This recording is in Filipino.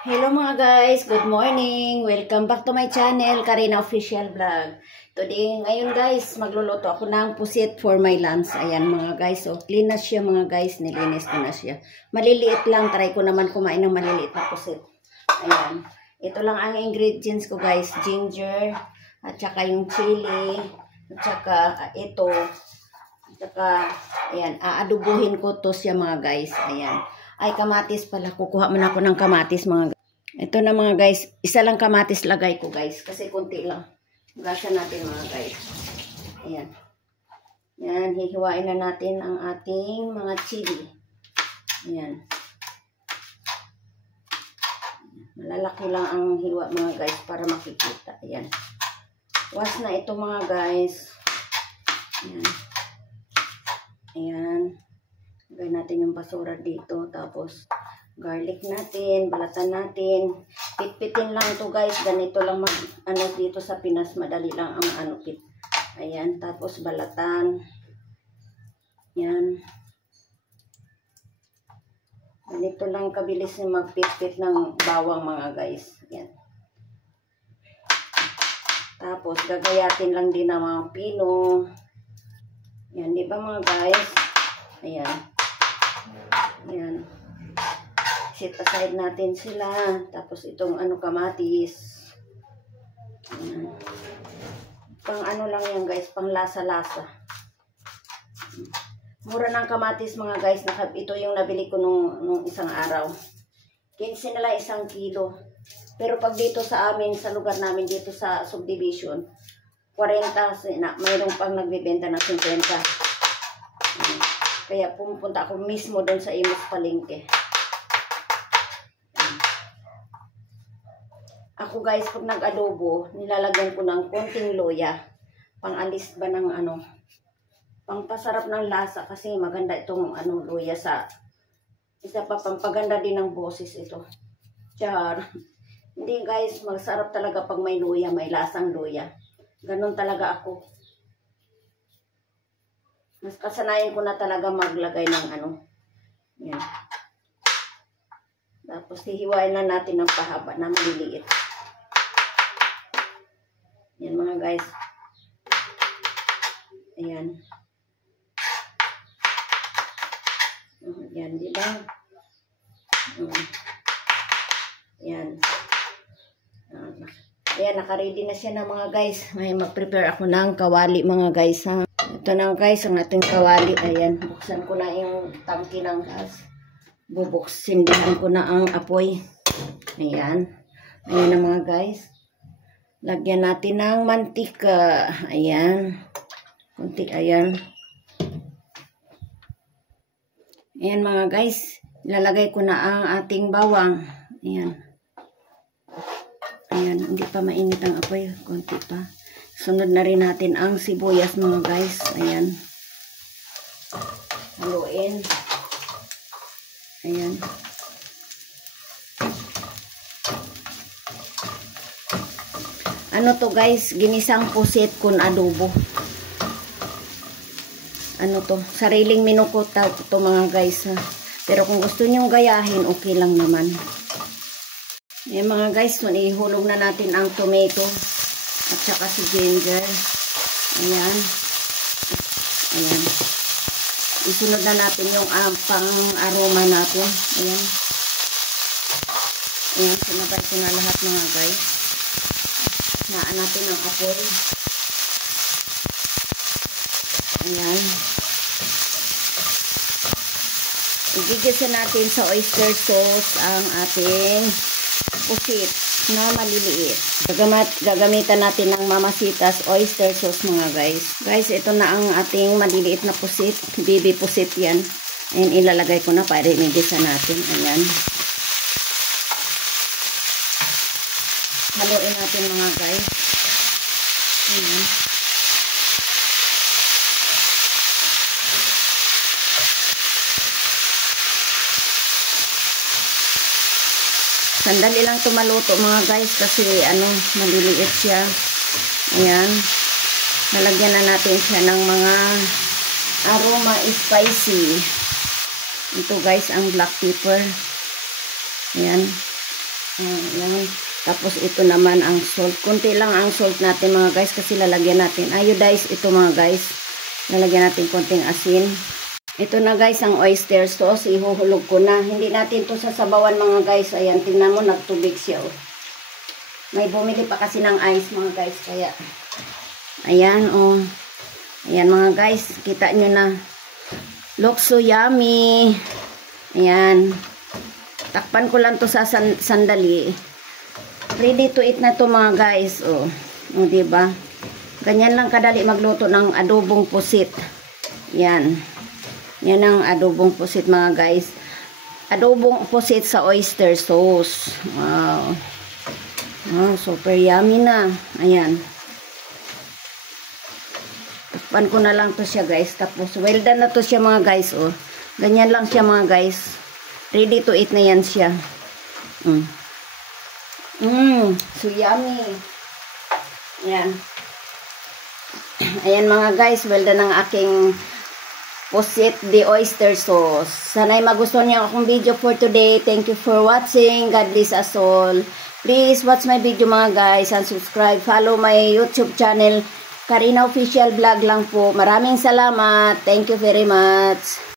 Hello mga guys, good morning. Welcome back to my channel, Karina Official Vlog. Today, ngayon guys, magluluto ako ng pusit for my lunch. Ayan mga guys, so clean na siya mga guys, nilinis ko na siya. Maliliit lang, try ko naman kumain ng maliliit na pusit. Ayan, ito lang ang ingredients ko guys, ginger, at saka yung chili, at saka ito, at saka, ayan, aadubuhin ko to siya mga guys. Ayan. Ay, kamatis pala. Kukuha man ako ng kamatis mga guys. Ito na mga guys. Isa lang kamatis lagay ko guys. Kasi konti lang. Hugasan natin mga guys. Ayan. Ayan. Hihiwain na natin ang ating mga chili. Ayan. Malalaki lang ang hiwa mga guys para makikita. Ayan. Wash na ito mga guys. Ayan. Ayan. Gawin natin yung basura dito. Tapos, garlic natin. Balatan natin. Pitpitin lang to guys. Ganito lang dito sa Pinas. Madali lang ang pit. Ayan. Tapos, balatan. Ayan. Ganito lang kabilis yung magpitpit ng bawang mga guys. Ayan. Tapos, gagayatin lang din ng mga pino. Ayan. Di ba mga guys? Ayan. Ayan. Set aside natin sila. Tapos itong kamatis. Ayan. Pang lang yan guys. Pang lasa-lasa. Mura ng kamatis mga guys. Ito yung nabili ko nung isang araw. 15 nila 1 kilo. Pero pag dito sa amin, sa lugar namin dito sa subdivision, 40. Mayroong pang nagbibenta ng 50. Kaya pumunta ako mismo doon sa Imus Palengke. Ako guys, pag nag-adobo, nilalagyan ko ng konting loya. Pang-alis ba ng pangpasarap ng lasa kasi maganda itong loya sa isa pa pampaganda din ng boses ito. Char. Hindi guys, masarap talaga pag may loya, may lasang loya. Ganon talaga ako. Mas kasanayan ko na talaga maglagay ng yan. Tapos hihiwain na natin ng pahaba na maliliit. Yan mga guys. Ayan. Yan, di ba? Yan. Ayan, naka-ready na siya ng mga guys. May mag-prepare ako ng kawali mga guys ha. Ito na guys, ang ating kawali. Ayan, buksan ko na yung tangki ng gas. Bubuksin din ko na ang apoy. Ayan. Ayan na mga guys. Lagyan natin ng mantika. Ayan. Kunti, ayan. Ayan mga guys. Ilalagay ko na ang ating bawang. Ayan. Ayan, hindi pa mainit ang apoy. Kunti pa. Sunod na rin natin ang sibuyas mga guys. Ayan. Haluin. Ayan. Ano to guys? Ginisang pusit kun adobo. Ano to? Sariling menu ko to mga guys ha. Pero kung gusto nyong gayahin, okay lang naman. Ayan mga guys, ihulog na natin ang tomato. At saka si ginger. Ayan. Ayan. Isunod na natin yung pang-aroma natin. Ayan. Ayan. Sinabay ko na lahat mga guys. Naan natin ang apoy. Ayan. Igigisa natin sa oyster sauce ang ating pusit na maliliit. Gagamitan natin ng Mamasitas oyster sauce mga guys. Guys, ito na ang ating maliliit na pusit. Baby pusit yan. Ayan, ilalagay ko na para inigisa natin. Ayan. Haluin natin mga guys. Ayan. Sandali lang ito maluto mga guys kasi maliliit siya. Ayan. Nalagyan na natin siya ng mga aroma spicy. Ito guys ang black pepper. Ayan. Yan. Tapos ito naman ang salt. Kunti lang ang salt natin mga guys kasi lalagyan natin. Iodize ito mga guys. Lalagyan natin konting asin. Ito na guys ang oyster sauce. Ihuhulog ko na. Hindi natin to sasabawan mga guys. Ayan, tingnan mo nagtubig siya. Oh. May bumili pa kasi ng ice mga guys. Kaya, ayan oh. Ayan mga guys. Kita nyo na. Looks so yummy. Ayan. Takpan ko lang to sa sandali. Ready to eat na to mga guys. Oh, oh diba? Ganyan lang kadali magluto ng adobong pusit. Yan. Yan ang adobong pusit mga guys. Adobong pusit sa oyster sauce. Wow. Oh, super yummy na. Ayan. Takpan ko na lang to siya guys. Tapos well done na to siya mga guys. Oh. Ganyan lang siya mga guys. Ready to eat na yan siya. So yummy. Ayan. Ayan mga guys. Well done ang aking pusit de oyster sauce. Sana'y magustuhan niyo akong video for today. Thank you for watching. God bless us all. Please watch my video mga guys and subscribe. Follow my YouTube channel. Karina Official Vlog lang po. Maraming salamat. Thank you very much.